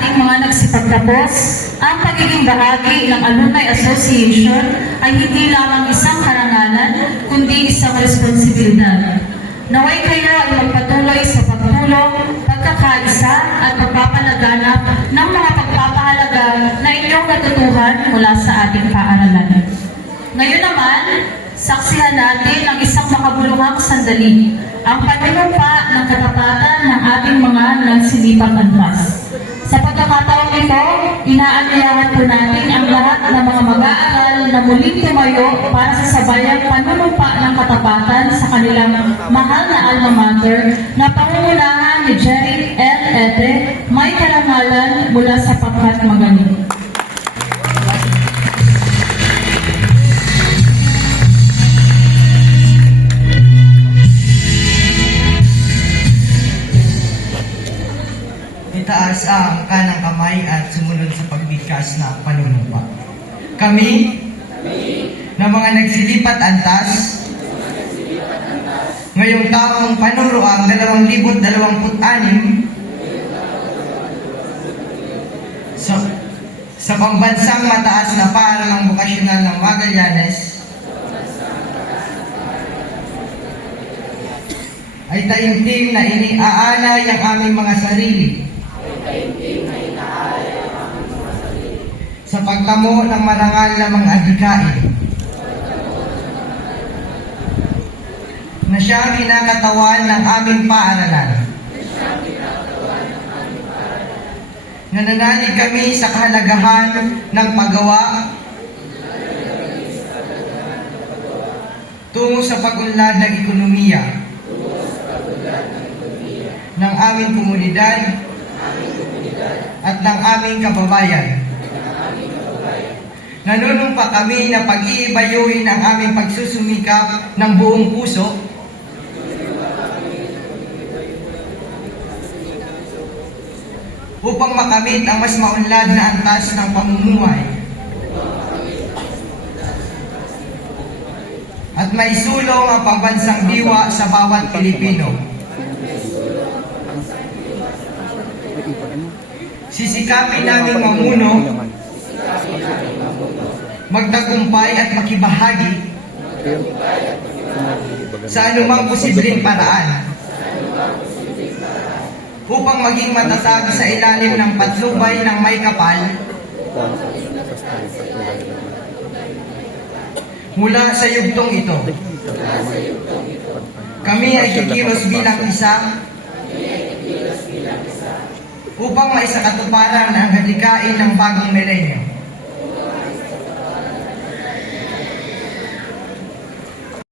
ating mga nagsipagtapos, ang pagiging bahagi ng Alumni Association ay hindi lamang isang karangalan, kundi isang responsibilidad. Naway kayo ay magpatuloy sa pagtulong, pagkakaisa at pagpapalaganap ng mga pagpapahalaga na inyong natutuhan mula sa ating paaralan. Ngayon naman, saksihan natin ang isang makabuluhang sandali, ang panunumpa ng katapatan ng ating mga nagsilipang antas. Sa pagkakataong ito, inaanyayahan po natin ang lahat ng mga mag-aaral na muling tumayo para sa sabayang panunumpa ng katapatan sa kanilang mahal na alma mater na pangungunahan ni Jerry L. Ete, may karangalan mula sa Pagkat Magaling. Itaas ang kanang kamay at sumunod sa pagbigkas na panunumpa. Kami, na mga nagsilipat antas, ngayong taong panuruang 2026 sa pambansang mataas na paaralang bokasyonal ng Magallanes, ay taimtim na iniaalay ang aming mga sarili sa pagtamo ng marangal na mga adhikain na siyang kinakatawan ng aming paaralan. Nananalig kami sa kahalagahan ng paggawa tungo sa pag-unlad ng ekonomiya ng aming komunidad at ng aming kababayan. Nanunumpa kami na pag-iibayuhin ang aming pagsusumikap ng buong puso upang makamit ang mas maunlad na antas ng pamumuhay at maisulong ang pambansang diwa sa bawat Pilipino. Sisikapin namin mamuno, magtagumpay at makibahagi sa anumang posibleng paraan upang maging matatag sa ilalim ng patnubay ng may kapal mula sa yugtong ito. Kami ay kikilos bilang isa upang maisakatuparan ang hadikain ng bagong milenyo.